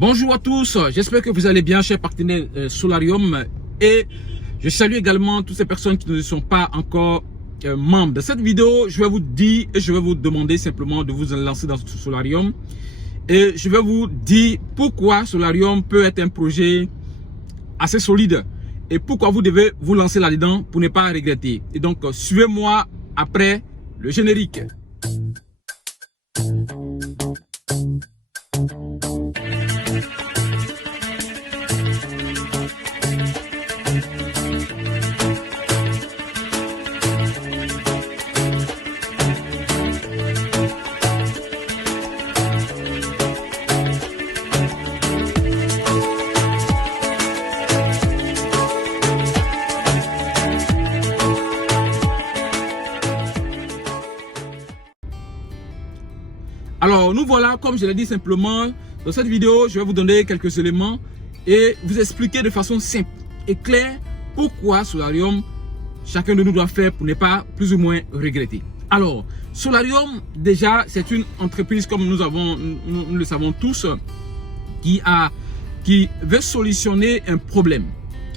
Bonjour à tous, j'espère que vous allez bien, chers partenaires Solarium, et je salue également toutes ces personnes qui ne sont pas encore membres. Dans cette vidéo, je vais vous dire et je vais vous demander simplement de vous lancer dans Solarium, et je vais vous dire pourquoi Solarium peut être un projet assez solide et pourquoi vous devez vous lancer là-dedans pour ne pas regretter. Et donc, suivez-moi après le générique. Alors, nous voilà, comme je l'ai dit simplement, dans cette vidéo, je vais vous donner quelques éléments et vous expliquer de façon simple et claire pourquoi Solarium, chacun de nous doit faire pour ne pas plus ou moins regretter. Alors, Solarium, déjà, c'est une entreprise, comme nous le savons tous, qui veut solutionner un problème.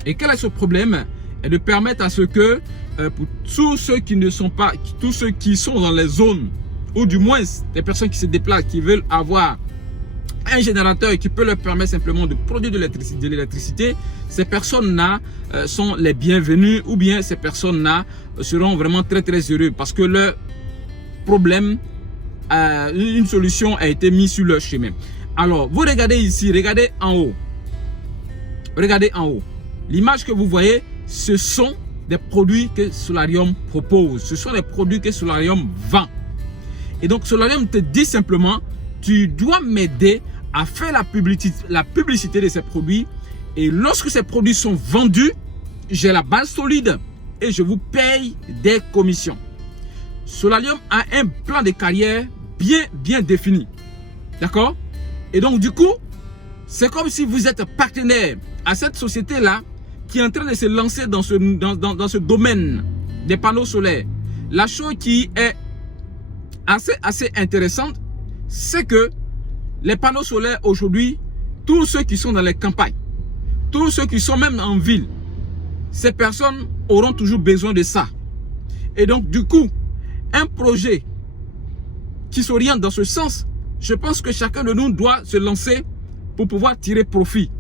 Et quel est ce problème? Et de permettre à ce que, pour tous ceux qui ne sont pas, tous ceux qui sont dans les zones, ou du moins des personnes qui se déplacent, qui veulent avoir un générateur qui peut leur permettre simplement de produire de l'électricité, ces personnes-là sont les bienvenues, ou bien ces personnes-là seront vraiment très heureux parce que leur problème, une solution a été mise sur leur chemin. Alors, vous regardez ici, regardez en haut. Regardez en haut. L'image que vous voyez, ce sont des produits que Solarium propose. Ce sont des produits que Solarium vend. Et donc, Solarium te dit simplement, tu dois m'aider à faire la publicité de ces produits. Et lorsque ces produits sont vendus, j'ai la base solide et je vous paye des commissions. Solarium a un plan de carrière bien défini. D'accord? Et donc, du coup, c'est comme si vous êtes partenaire à cette société-là qui est en train de se lancer dans ce domaine des panneaux solaires. La chose qui est assez intéressante, c'est que les panneaux solaires aujourd'hui, tous ceux qui sont dans les campagnes, tous ceux qui sont même en ville, ces personnes auront toujours besoin de ça. Et donc du coup, un projet qui s'oriente dans ce sens, je pense que chacun de nous doit se lancer pour pouvoir tirer profit.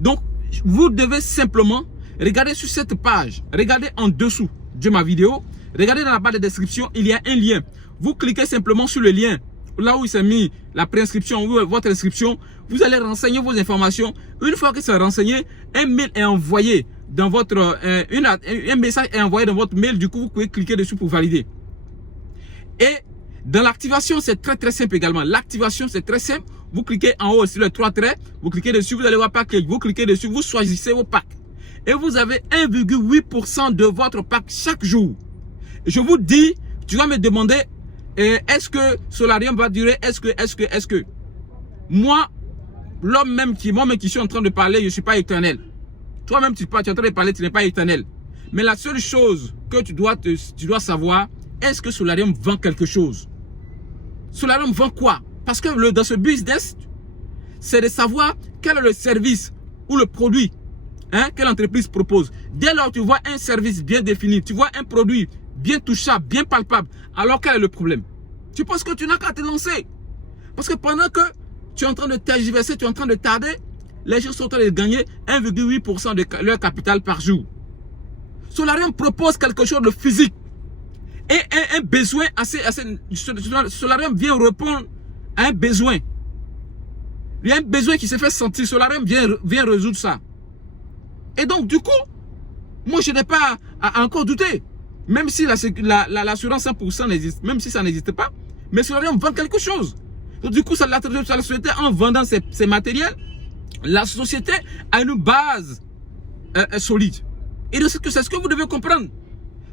Donc vous devez simplement regarder sur cette page, regardez en dessous de ma vidéo, regardez dans la barre de description, il y a un lien. Vous cliquez simplement sur le lien, là où il s'est mis la préinscription ou votre inscription, vous allez renseigner vos informations. Une fois que c'est renseigné, un mail est envoyé dans votre, un message est envoyé dans votre mail, du coup vous pouvez cliquer dessus pour valider. Et dans l'activation, c'est très simple également. L'activation, c'est très simple. Vous cliquez en haut sur les 3 traits, vous cliquez dessus, vous allez voir pack, vous cliquez dessus, vous choisissez vos packs. Et vous avez 1,8% de votre pack chaque jour. Et je vous dis, tu vas me demander, est-ce que Solarium va durer? Est-ce que moi, moi-même qui suis en train de parler, je ne suis pas éternel. Toi-même, tu es en train de parler, tu n'es pas éternel. Mais la seule chose que tu dois savoir, est-ce que Solarium vend quelque chose? Solarium vend quoi? Parce que dans ce business, c'est de savoir quel est le service ou le produit que l'entreprise propose. Dès lors, tu vois un service bien défini, tu vois un produit bien touchable, bien palpable, alors quel est le problème? Tu penses que tu n'as qu'à te lancer. Parce que pendant que tu es en train de tergiverser, tu es en train de tarder, les gens sont en train de gagner 1,8% de leur capital par jour. Solarium propose quelque chose de physique et un besoin assez... Solarium vient répondre à un besoin. Il y a un besoin qui s'est fait sentir. Solarium vient résoudre ça. Et donc, du coup, moi, je n'ai pas à encore douter. Même si l'assurance 100% n'existe, même si ça n'existe pas, mais Solarium vend quelque chose. Donc, du coup, la société, en vendant ses matériels, la société a une base solide. Et c'est ce que vous devez comprendre.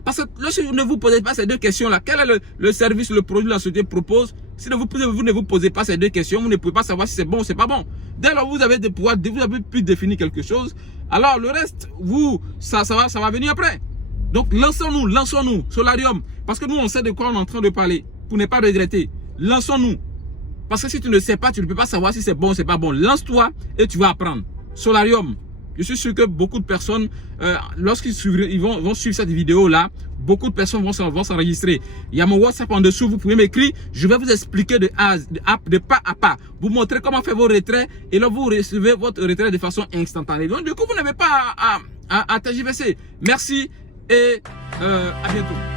Parce que lorsque vous ne vous posez pas ces deux questions-là, quel est le service, le produit que la société propose, si vous ne vous posez pas ces deux questions, vous ne pouvez pas savoir si c'est bon ou c'est pas bon. Dès lors, vous avez pu définir quelque chose, alors le reste, ça va venir après. Donc, lançons-nous, Solarium. Parce que nous, on sait de quoi on est en train de parler. Pour ne pas regretter. Lançons-nous. Parce que si tu ne sais pas, tu ne peux pas savoir si c'est bon ou c'est pas bon. Lance-toi et tu vas apprendre. Solarium. Je suis sûr que beaucoup de personnes, lorsqu'ils vont suivre cette vidéo-là, beaucoup de personnes vont s'enregistrer. Il y a mon WhatsApp en dessous, vous pouvez m'écrire. Je vais vous expliquer de pas à pas. Vous montrer comment faire vos retraits et là, vous recevez votre retrait de façon instantanée. Donc, du coup, vous n'avez pas à tergiverser. Merci et à bientôt.